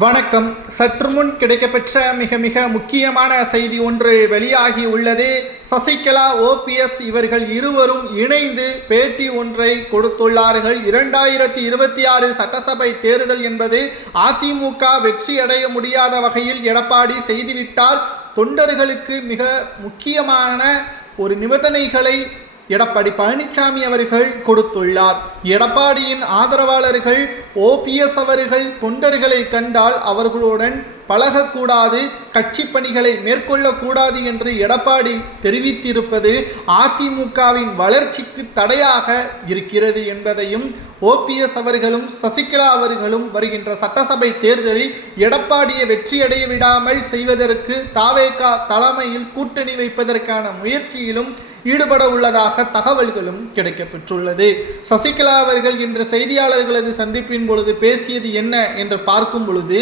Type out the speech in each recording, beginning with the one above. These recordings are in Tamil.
வணக்கம். சற்று முன் கிடைக்கப்பெற்ற மிக மிக முக்கியமான செய்தி ஒன்று வெளியாகி உள்ளது. சசிகலா, ஓபிஎஸ் இவர்கள் இருவரும் இணைந்து பேட்டி ஒன்றை கொடுத்துள்ளார்கள். 2026 சட்டசபை தேர்தல் என்பது அதிமுக வெற்றியடைய முடியாத வகையில் எடப்பாடி செய்துவிட்டார். தொண்டர்களுக்கு மிக முக்கியமான ஒரு நிபந்தனைகளை எடப்பாடி பழனிசாமி அவர்கள் கொடுத்துள்ளார். எடப்பாடியின் ஆதரவாளர்கள் ஓபிஎஸ் அவர்கள் தொண்டர்களை கண்டால் அவர்களுடன் பழகக்கூடாது, கட்சி பணிகளை மேற்கொள்ளக்கூடாது என்று எடப்பாடி தெரிவித்திருப்பது அதிமுகவின் வளர்ச்சிக்கு தடையாக இருக்கிறது என்பதையும், ஓபிஎஸ் அவர்களும் சசிகலா அவர்களும் வருகின்ற சட்டசபை தேர்தலில் எடப்பாடியை வெற்றியடைய விடாமல் செய்வதற்கு தாவேக தலைமையில் கூட்டணி வைப்பதற்கான முயற்சியிலும் ஈடுபட உள்ளதாக தகவல்களும் கிடைக்கப்பெற்றுள்ளது. சசிகலா அவர்கள் இன்று செய்தியாளர்களது சந்திப்பின் பொழுது பேசியது என்ன என்று பார்க்கும் பொழுது,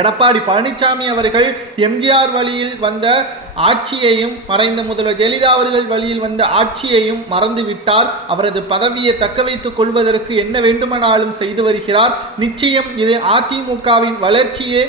எடப்பாடி பழனிசாமி அவர்கள் எம்ஜிஆர் வழியில் வந்த ஆட்சியையும் மறைந்த முதல்வர் ஜெயலலிதா அவர்கள் வழியில் வந்த ஆட்சியையும் மறந்துவிட்டார். அவரது பதவியை தக்க வைத்துக் கொள்வதற்கு என்ன வேண்டுமானாலும் செய்து வருகிறார். நிச்சயம் இது அதிமுகவின் வளர்ச்சியே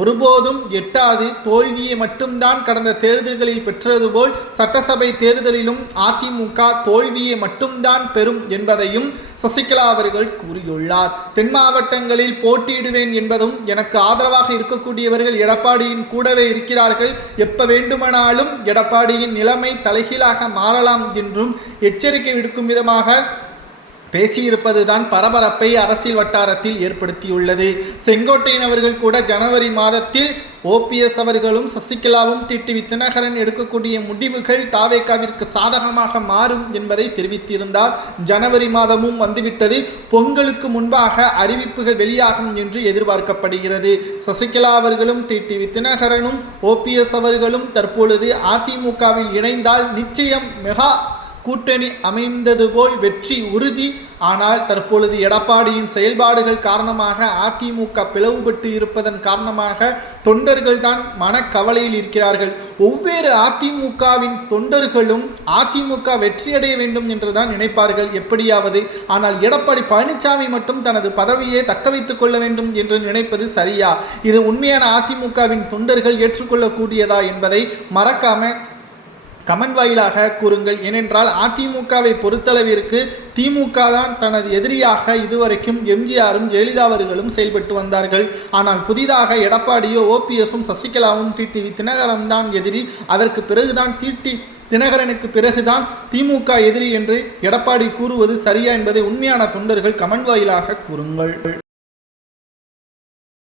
ஒருபோதும் எட்டாது. தோல்வியை மட்டும்தான் கடந்த தேர்தல்களில் பெற்றது போல் சட்டசபை தேர்தலிலும் அதிமுக தோல்வியை மட்டும்தான் பெறும் என்பதையும் சசிகலா அவர்கள் கூறியுள்ளார். தென் மாவட்டங்களில் போட்டியிடுவேன் என்பதும், எனக்கு ஆதரவாக இருக்கக்கூடியவர்கள் எடப்பாடியின் கூடவே இருக்கிறார்கள், எப்ப வேண்டுமானாலும் எடப்பாடியின் நிலைமை தலைகீழாக மாறலாம் என்றும் எச்சரிக்கை விடுக்கும் விதமாக பேசியிருப்பதுதான் பரபரப்பை அரசியல் வட்டாரத்தில் ஏற்படுத்தியுள்ளது. செங்கோட்டையன் அவர்கள் கூட ஜனவரி மாதத்தில் ஓபிஎஸ் அவர்களும் சசிகலாவும் டிடிவி தினகரன் எடுக்கக்கூடிய முடிவுகள் தாவேகாவிற்கு சாதகமாக மாறும் என்பதை தெரிவித்திருந்தார். ஜனவரி மாதமும் வந்துவிட்டது. பொங்கலுக்கு முன்பாக அறிவிப்புகள் வெளியாகும் என்று எதிர்பார்க்கப்படுகிறது. சசிகலா அவர்களும் டிடிவி தினகரனும் ஓபிஎஸ் அவர்களும் தற்பொழுது அதிமுகவில் இணைந்தால் நிச்சயம் மெகா கூட்டணி அமைந்தது போல் வெற்றி உறுதி. ஆனால் தற்பொழுது எடப்பாடியின் செயல்பாடுகள் காரணமாக அதிமுக பிளவுபட்டு இருப்பதன் காரணமாக தொண்டர்கள் தான் மனக்கவலையில் இருக்கிறார்கள். ஒவ்வொரு அதிமுகவின் தொண்டர்களும் அதிமுக வெற்றியடைய வேண்டும் என்றுதான் நினைப்பார்கள் எப்படியாவது. ஆனால் எடப்பாடி பழனிசாமி மட்டும் தனது பதவியை தக்க வைத்துக் கொள்ள வேண்டும் என்று நினைப்பது சரியா? இது உண்மையான அதிமுகவின் தொண்டர்கள் ஏற்றுக்கொள்ளக்கூடியதா என்பதை மறக்காம கமெண்ட் வாயிலாக கூறுங்கள். ஏனென்றால் அதிமுகவை பொறுத்தளவிற்கு திமுக தான் தனது எதிரியாக இதுவரைக்கும் எம்ஜிஆரும் ஜெயலலிதா அவர்களும் செயல்பட்டு வந்தார்கள். ஆனால் புதிதாக எடப்பாடியோ ஓபிஎஸும் சசிகலாவும் டிடிவி தினகரன் தான் எதிரி, அதற்கு பிறகுதான் தினகரனுக்கு பிறகுதான் திமுக எதிரி என்று எடப்பாடி கூறுவது சரியா என்பதை உண்மையான தொண்டர்கள் கமெண்ட் வாயிலாக கூறுங்கள்.